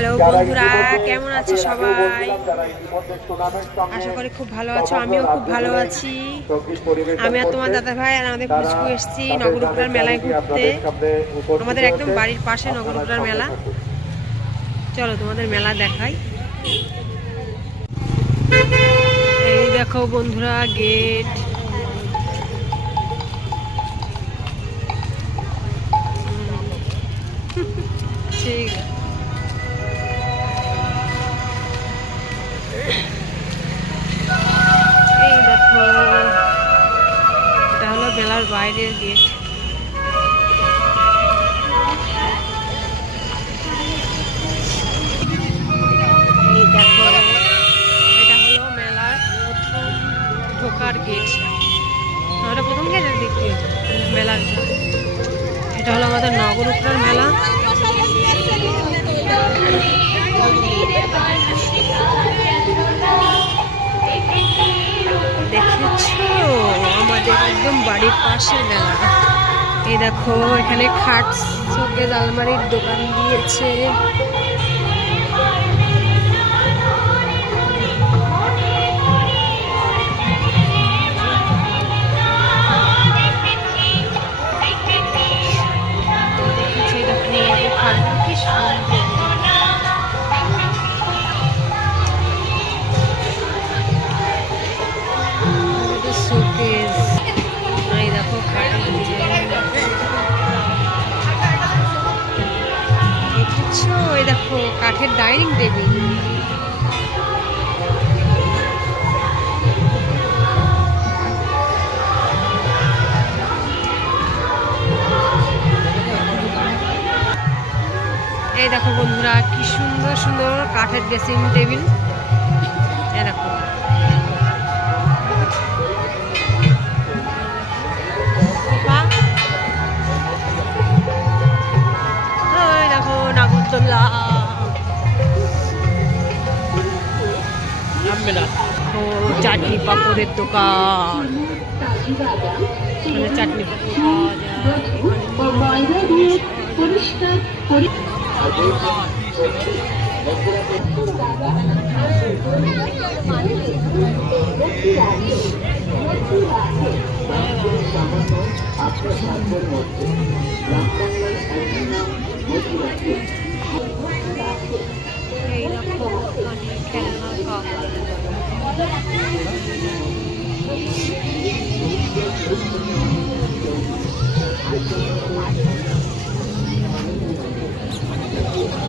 Hello বন্ধুরা, কেমন আছে সবাই? আশা করি খুব ভালো আছো। আমিও খুব ভালো আছি। আমি আর তোমার দাদা ভাই আর আমাদের পুচকু এসেছি নগরুপড়ার মেলায় ঘুরতে। আমাদের একদম বাড়ির পাশে নগরুপড়ার মেলা। চলো তোমাদের মেলা দেখাই। এই দেখো বন্ধুরা, গেট। ঠিক এই দেখো, এটা হলো মেলার বাইরের গেট। এই দেখো, এটা হলো মেলার প্রথম ঢোকার গেট। আমরা প্রথম গেটের দেখি মেলার। এটা হলো আমাদের নগরুপড়ার মেলা। দেখেছো, আমাদের একদম বাড়ির পাশের মেলা। এই দেখো, এখানে খাট, শোকেস, আলমারির দোকান দিয়েছে। শোকেস, এই দেখো খাটের ডিজাইন দেখেছো। এই দেখো কাঠের ডাইনিং টেবিল। এই দেখো বন্ধুরা, কি সুন্দর সুন্দর কাঠের ড্রেসিং টেবিল। এই দেখো, নাগরদোল্লা, চাটনি পাঁপড়ের দোকান। চাটনি পাঁপড় পাওয়া এই দেখো অনেক খেলনা পাওয়া।